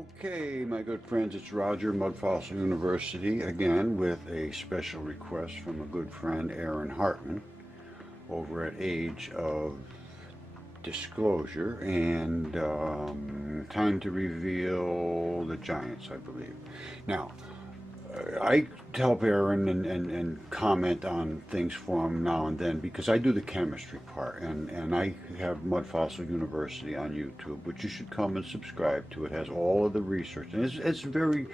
Okay, my good friends, it's Roger, Mud Fossil University, again with a special request from a good friend, Aaron Hartman, over at Age of Disclosure, and time to reveal the Giants, I believe. Now, I help Aaron and comment on things for him now and then because I do the chemistry part, and I have Mud Fossil University on YouTube, which you should come and subscribe to. It has all of the research, and it's very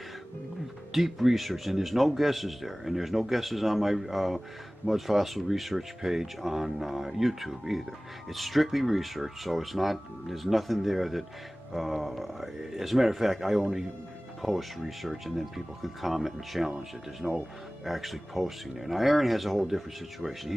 deep research, and there's no guesses there, and there's no guesses on my Mud Fossil research page on YouTube either. It's strictly research, so there's nothing there that, as a matter of fact, I only post research and then people can comment and challenge it. There's no actually posting there. Now Aaron has a whole different situation.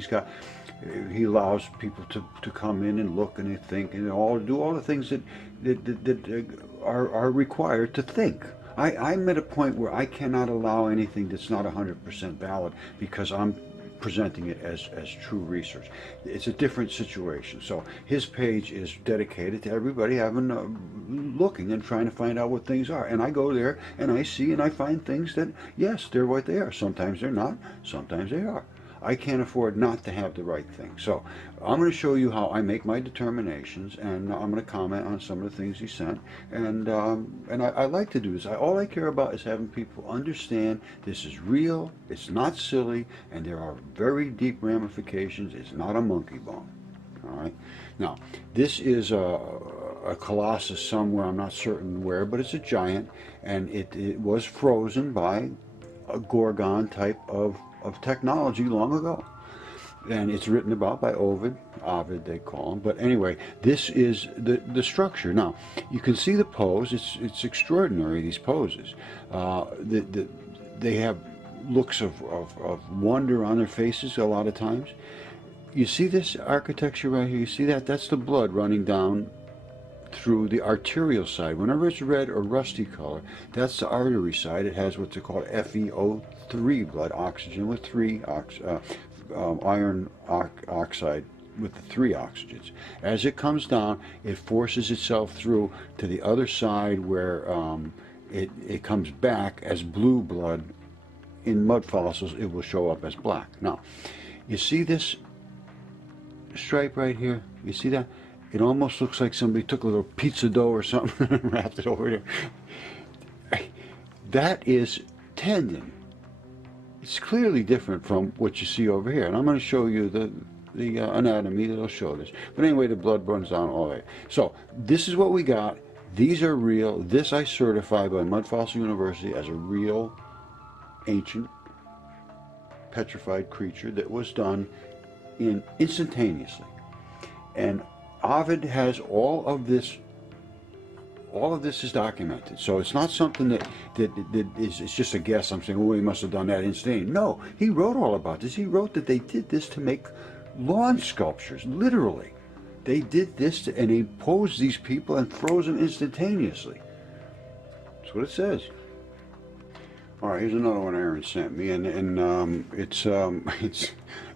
He allows people to come in and look and think and do all the things that are required to think. I'm at a point where I cannot allow anything that's not 100% valid because I'm presenting it as true research. It's a different situation. So his page is dedicated to everybody having looking and trying to find out what things are. And I go there and I see and I find things that, yes, they're what they are. Sometimes they're not, sometimes they are. I can't afford not to have the right thing. So I'm going to show you how I make my determinations, and I'm going to comment on some of the things he sent. And I like to do this. All I care about is having people understand this is real, it's not silly, and there are very deep ramifications. It's not a monkey bone. All right. Now, this is a colossus somewhere, I'm not certain where, but it's a giant, and it was frozen by a Gorgon type of technology long ago, and it's written about by Ovid they call him. But anyway, this is the structure. Now you can see the pose. It's extraordinary, these poses. They have looks of wonder on their faces a lot of times. You see this architecture right here? You see that? That's the blood running down through the arterial side. Whenever it's red or rusty color, that's the artery side. It has what's called FeO3 blood, oxygen with iron oxide with the 3 oxygens. As it comes down, it forces itself through to the other side where it comes back as blue blood. In mud fossils, it will show up as black. Now, you see this stripe right here? You see that? It almost looks like somebody took a little pizza dough or something and wrapped it over there. That is tendon. It's clearly different from what you see over here. And I'm going to show you the anatomy that'll show this. But anyway, the blood runs down all the way. So this is what we got. These are real. This I certify by Mud Fossil University as a real ancient petrified creature that was done instantaneously. And Ovid has all of this is documented. So it's not something that is, it's just a guess. I'm saying, oh, he must have done that instantaneously. No, he wrote all about this. He wrote that they did this to make lawn sculptures, literally. They did this and he posed these people and froze them instantaneously. That's what it says. All right, here's another one Aaron sent me, and it's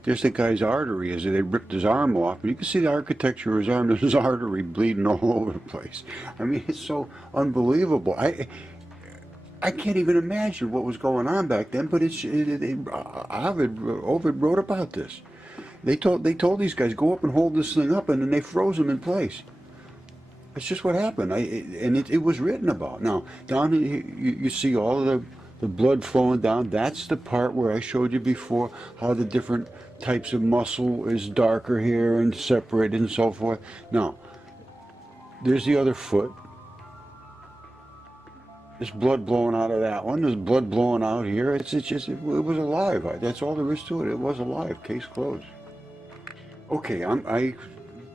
there's the guy's artery as they ripped his arm off, and you can see the architecture of his arm. There's his artery bleeding all over the place. I mean, it's so unbelievable. I can't even imagine what was going on back then, but Ovid wrote about this. They told these guys, go up and hold this thing up, and then they froze them in place. That's just what happened, and it was written about. Now, down here, you see all of the blood flowing down. That's the part where I showed you before how the different types of muscle is darker here and separated and so forth. Now, there's the other foot. There's blood blowing out of that one. There's blood blowing out here. It was alive. That's all there is to it. It was alive. Case closed. Okay, I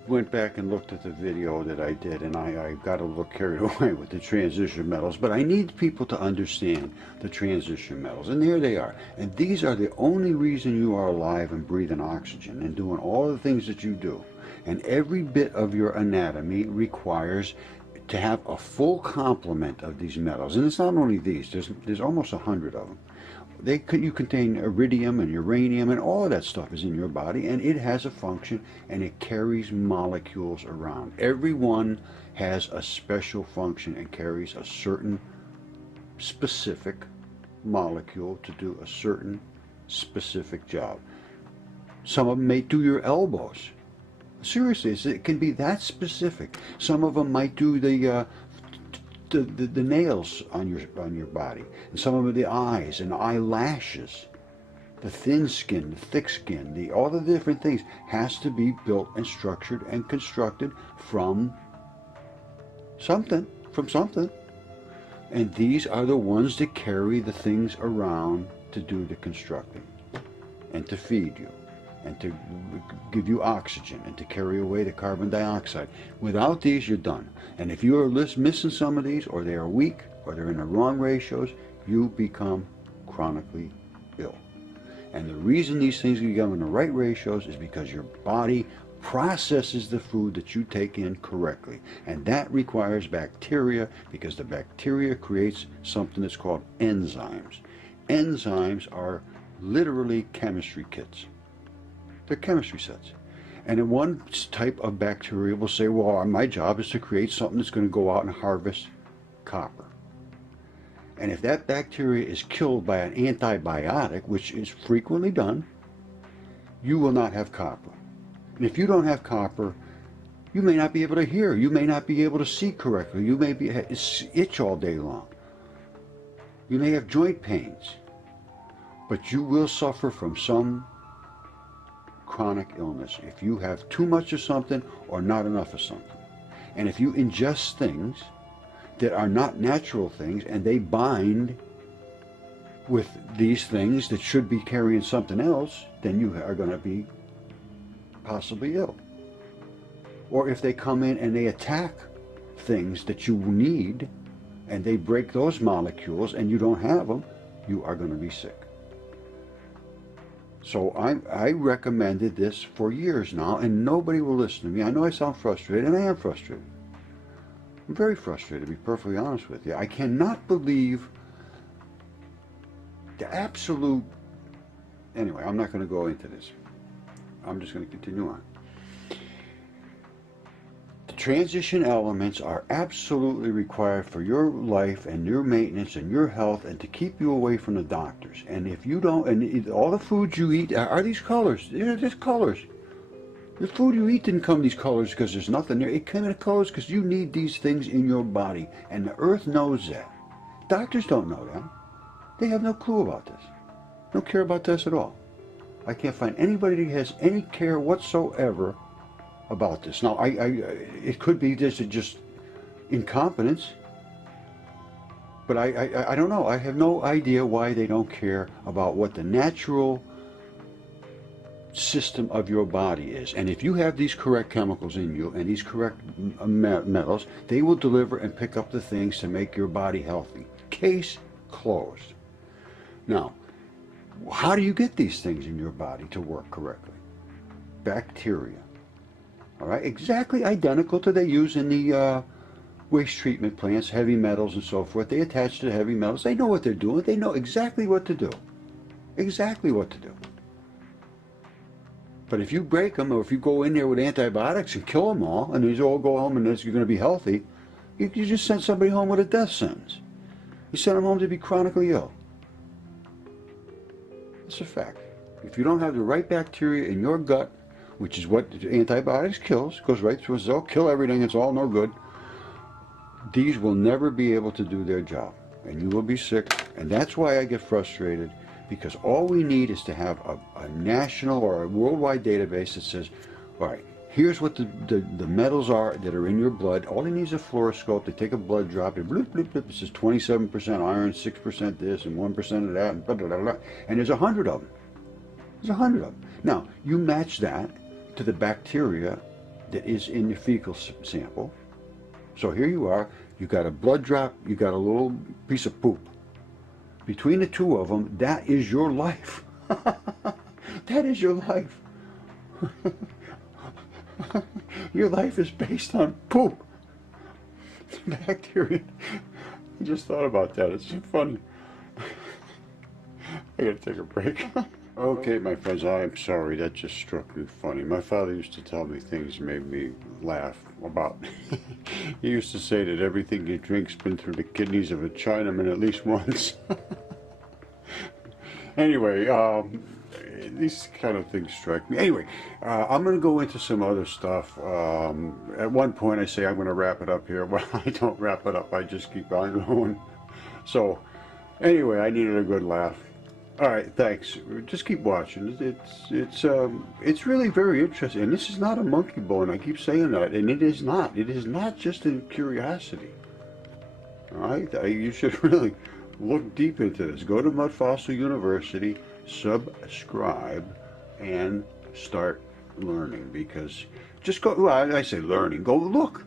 went back and looked at the video that I did, and I got a little carried away with the transition metals, but I need people to understand the transition metals, and there they are. And these are the only reason you are alive and breathing oxygen and doing all the things that you do. And every bit of your anatomy requires to have a full complement of these metals. And it's not only these, there's almost 100 of them. You contain iridium and uranium, and all of that stuff is in your body, and it has a function, and it carries molecules around. Everyone has a special function and carries a certain specific molecule to do a certain specific job. Some of them may do your elbows. Seriously, it can be that specific. Some of them might do the nails on your body, and some of them the eyes and eyelashes, the thin skin, the thick skin, all the different things has to be built and structured and constructed from something, and these are the ones that carry the things around to do the constructing and to feed you and to give you oxygen and to carry away the carbon dioxide. Without these, you're done. And if you are missing some of these, or they are weak, or they're in the wrong ratios, you become chronically ill. And the reason these things become in the right ratios is because your body processes the food that you take in correctly. And that requires bacteria, because the bacteria creates something that's called enzymes. Enzymes are literally chemistry kits. They're chemistry sets. And then one type of bacteria will say, well, my job is to create something that's going to go out and harvest copper. And if that bacteria is killed by an antibiotic, which is frequently done, you will not have copper. And if you don't have copper, you may not be able to hear. You may not be able to see correctly. You may itch all day long. You may have joint pains. But you will suffer from some chronic illness if you have too much of something or not enough of something. And if you ingest things that are not natural things and they bind with these things that should be carrying something else, then you are going to be possibly ill. Or if they come in and they attack things that you need and they break those molecules and you don't have them, you are going to be sick. So I recommended this for years now, and nobody will listen to me. I know I sound frustrated, and I am frustrated. I'm very frustrated, to be perfectly honest with you. I cannot believe the absolute... Anyway, I'm not going to go into this. I'm just going to continue on. The transition elements are absolutely required for your life and your maintenance and your health, and to keep you away from the doctors. And if you don't, and all the foods you eat are these colors. They're just colors. The food you eat didn't come in these colors because there's nothing there. It came in colors because you need these things in your body, and the earth knows that. Doctors don't know that. They have no clue about this. Don't care about this at all. I can't find anybody that has any care whatsoever about this. Now, it could be just incompetence, but I don't know. I have no idea why they don't care about what the natural system of your body is. And if you have these correct chemicals in you and these correct metals, they will deliver and pick up the things to make your body healthy. Case closed. Now, how do you get these things in your body to work correctly? Bacteria. All right, exactly identical to they use in the waste treatment plants, heavy metals and so forth. They attach to the heavy metals. They know what they're doing. They know exactly what to do. Exactly what to do. But if you break them, or if you go in there with antibiotics and kill them all, and these all go home and you're going to be healthy, you just sent somebody home with a death sentence. You sent them home to be chronically ill. It's a fact. If you don't have the right bacteria in your gut, which is what antibiotics kills, goes right through, they'll kill everything, it's all no good. These will never be able to do their job, and you will be sick. And that's why I get frustrated, because all we need is to have a national or a worldwide database that says, all right, here's what the metals are that are in your blood. All you need is a fluoroscope. They take a blood drop, and bloop, bloop, bloop, it says 27% iron, 6% this, and 1% of that, and blah, blah, blah, blah. And there's 100 of them. There's 100 of them. Now, you match that to the bacteria that is in your fecal sample. So here you are, you got a blood drop, you got a little piece of poop. Between the two of them, that is your life. That is your life. Your life is based on poop. Bacteria. I just thought about that. It's so funny. I gotta take a break. Okay, my friends, I am sorry. That just struck me funny. My father used to tell me things that made me laugh about. He used to say that everything you drink's been through the kidneys of a Chinaman at least once. Anyway, these kind of things strike me. Anyway, I'm going to go into some other stuff. At one point I say I'm going to wrap it up here. Well, I don't wrap it up. I just keep on going. So, anyway, I needed a good laugh. All right, thanks. Just keep watching. It's really very interesting. And this is not a monkey bone. I keep saying that, and it is not. It is not just a curiosity. All right, you should really look deep into this. Go to Mud Fossil University, subscribe, and start learning. Because just go. Well, I say learning. Go look.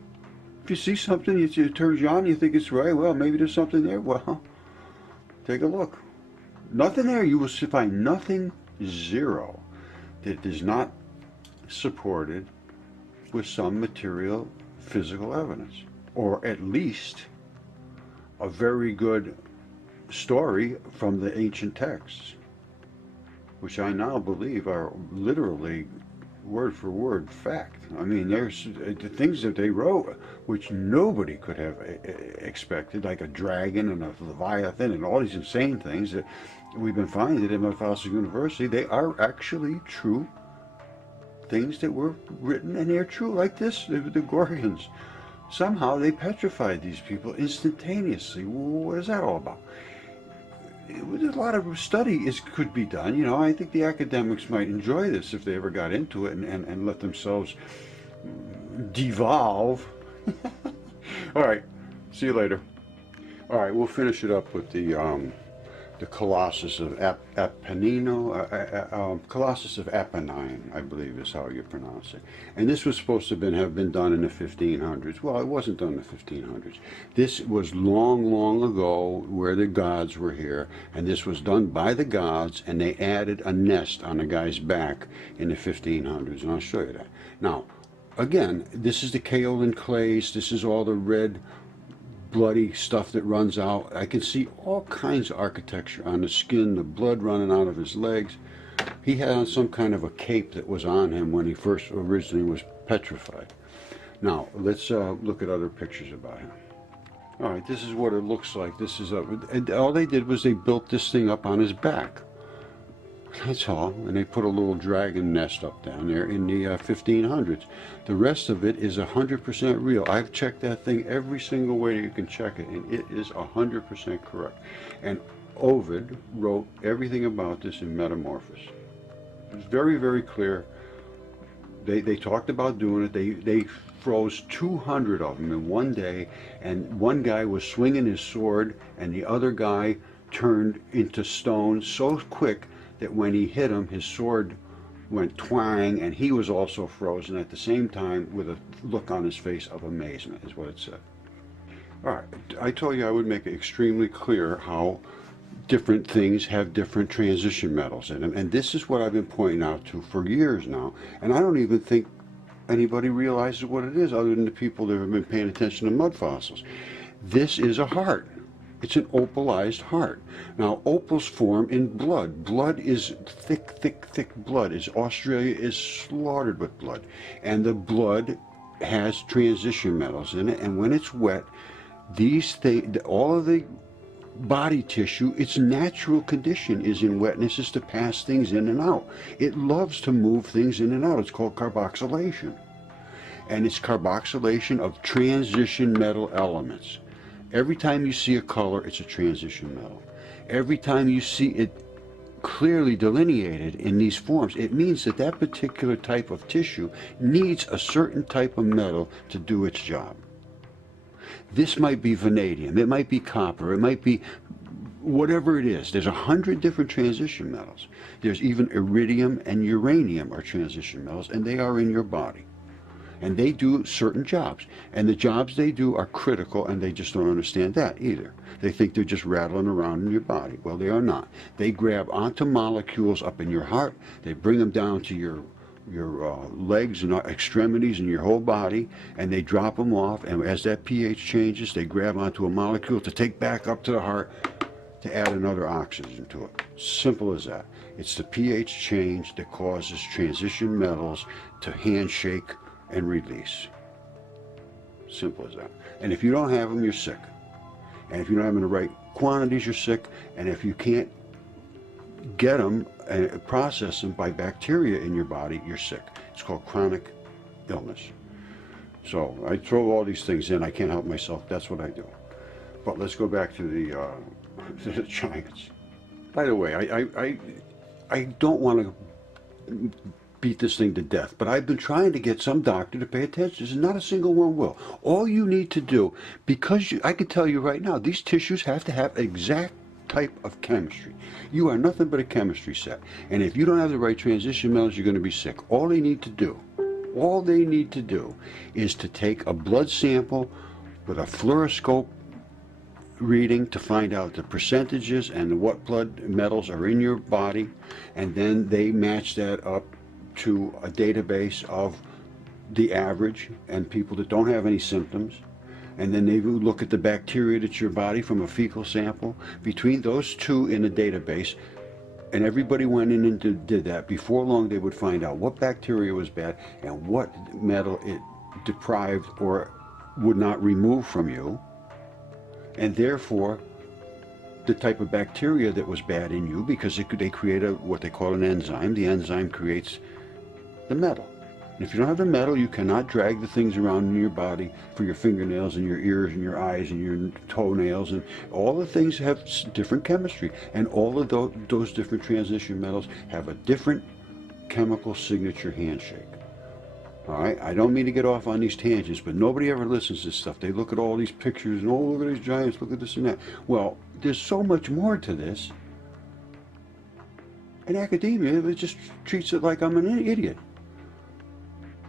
If you see something, it turns you on. You think it's right. Well, maybe there's something there. Well, take a look. Nothing there. You will find nothing, zero, that is not supported with some material physical evidence, or at least a very good story from the ancient texts, which I now believe are literally word for word fact. I mean, there's the things that they wrote which nobody could have expected, like a dragon and a leviathan and all these insane things that we've been finding in Mud Fossil University. They are actually true things that were written, and they're true, like this, the Gorgons. Somehow they petrified these people instantaneously. What is that all about? There's a lot of study could be done. You know, I think the academics might enjoy this if they ever got into it and let themselves devolve. All right, see you later. All right, we'll finish it up with the Colossus of Colossus of Apennine, I believe is how you pronounce it. And this was supposed to have been done in the 1500s. Well, it wasn't done in the 1500s. This was long, long ago, where the gods were here, and this was done by the gods, and they added a nest on a guy's back in the 1500s, and I'll show you that. Now, again, this is the kaolin clays. This is all the red bloody stuff that runs out. I can see all kinds of architecture on the skin, the blood running out of his legs. He had on some kind of a cape that was on him when he first originally was petrified. Now, let's look at other pictures about him. All right, this is what it looks like. This is and all they did was they built this thing up on his back. That's all, and they put a little dragon nest up down there in the 1500s. The rest of it is 100% real. I've checked that thing every single way you can check it, and it is 100% correct. And Ovid wrote everything about this in Metamorphos. It was very, very clear. They talked about doing it. They froze 200 of them in one day, and one guy was swinging his sword, and the other guy turned into stone so quick that when he hit him, his sword went twang, and he was also frozen at the same time with a look on his face of amazement, is what it said. All right, I told you I would make it extremely clear how different things have different transition metals in them, and this is what I've been pointing out to for years now, and I don't even think anybody realizes what it is other than the people that have been paying attention to mud fossils. This is a heart. It's an opalized heart. Now, opals form in blood. Blood is thick, thick, thick blood. Australia is slaughtered with blood. And the blood has transition metals in it. And when it's wet, these things, all of the body tissue, its natural condition is in wetness is to pass things in and out. It loves to move things in and out. It's called carboxylation. And it's carboxylation of transition metal elements. Every time you see a color, it's a transition metal. Every time you see it clearly delineated in these forms, it means that that particular type of tissue needs a certain type of metal to do its job. This might be vanadium, it might be copper, it might be whatever it is. There's 100 different transition metals. There's even iridium and uranium are transition metals, and they are in your body. And they do certain jobs. And the jobs they do are critical, and they just don't understand that either. They think they're just rattling around in your body. Well, they are not. They grab onto molecules up in your heart. They bring them down to your legs and extremities and your whole body, and they drop them off. And as that pH changes, they grab onto a molecule to take back up to the heart. to add another oxygen to it. Simple as that. It's the pH change that causes transition metals to handshake and release. Simple as that. And if you don't have them, you're sick. And if you don't have them in the right quantities, you're sick. And if you can't get them and process them by bacteria in your body, you're sick. It's called chronic illness. So I throw all these things in. I can't help myself. That's what I do. But let's go back to the giants. By the way, I don't want to beat this thing to death, but I've been trying to get some doctor to pay attention. There's not a single one will. All you need to do, because I can tell you right now, these tissues have to have exact type of chemistry. You are nothing but a chemistry set. And if you don't have the right transition metals, you're going to be sick. All they need to do is to take a blood sample with a fluoroscope reading to find out the percentages and what blood metals are in your body, and then they match that up to a database of the average and people that don't have any symptoms, and then they would look at the bacteria that's your body from a fecal sample. Between those two in a database, and everybody went in and did that, before long they would find out what bacteria was bad and what metal it deprived or would not remove from you, and therefore the type of bacteria that was bad in you, because they create what they call an enzyme. The enzyme creates the metal. And if you don't have the metal, you cannot drag the things around in your body for your fingernails and your ears and your eyes and your toenails, and all the things have different chemistry, and all of those different transition metals have a different chemical signature handshake. All right, I don't mean to get off on these tangents, but nobody ever listens to this stuff. They look at all these pictures and, oh, look at these giants, look at this and that. Well, there's so much more to this. In academia, it just treats it like I'm an idiot.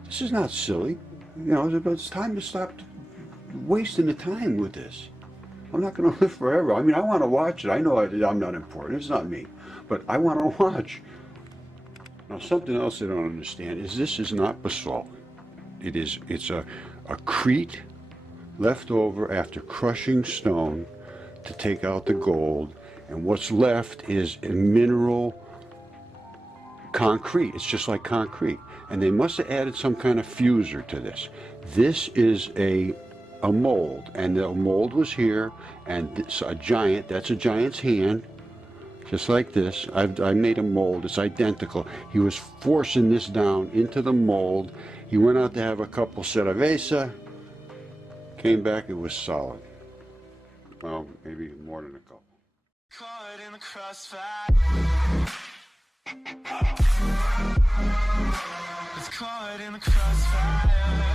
This is not silly. You know, it's time to stop wasting the time with this. I'm not going to live forever. I mean, I want to watch it. I know I'm not important. It's not me. But I want to watch. Now, something else I don't understand is this is not basalt. It's a crete left over after crushing stone to take out the gold, and what's left is a mineral concrete. It's just like concrete, and they must have added some kind of fuser to this. This is a mold, and the mold was here, and it's a giant. That's a giant's hand. Just like this. I made a mold. It's identical. He was forcing this down into the mold. He went out to have a couple cerveza. Came back, it was solid. Well, maybe more than a couple. Caught in the crossfire. It's caught in the crossfire.